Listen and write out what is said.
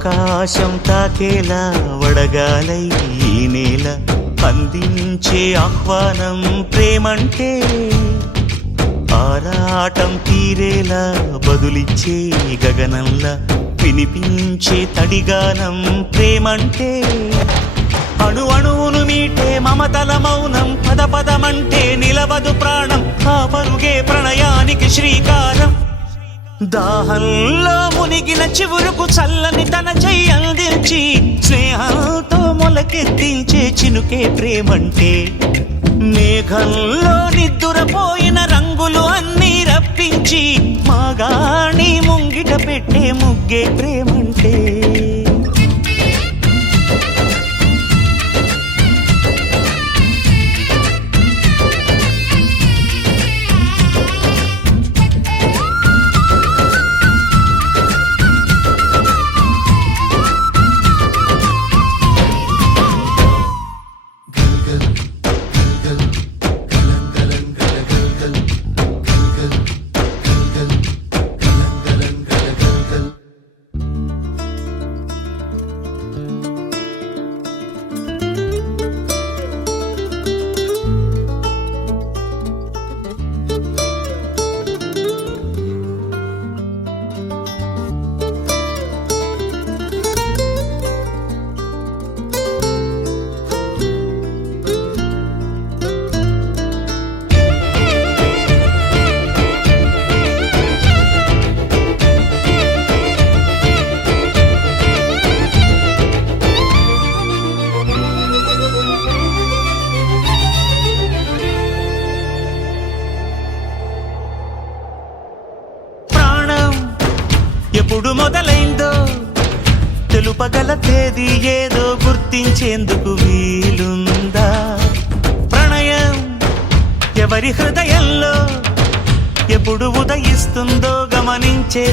ఆకాశం తాకేలా వడగాలై ఈ నేల అందించే ఆహ్వానం ప్రేమంటే ఆరాటం తీరేలా బదులిచ్చే గగనంలా వినిపించే తడిగానం ప్రేమంటే అణు అణువును మీటే మమతల మౌనం పద పదమంటే నిలవదు ప్రాణం ఆ పరుగే ప్రణయానికి శ్రీకారం దాహంలో మునిగిన చివురుకు చల్లని తన చెయ్యి అందించి స్నేహంతో మొలకెత్తించే చినుకే ప్రేమంటే మేఘంలో నిద్దురపోయిన రంగులు అన్నీ రప్పించి మాగాణి ముంగిట పెట్టే ముగ్గే ప్రేమంటే ఎప్పుడు మొదలైందో తెలుపగల తేదీ ఏదో గుర్తించేందుకు వీలుందా ప్రణయం ఎవరి హృదయంలో ఎప్పుడు ఉదయిస్తుందో గమనించే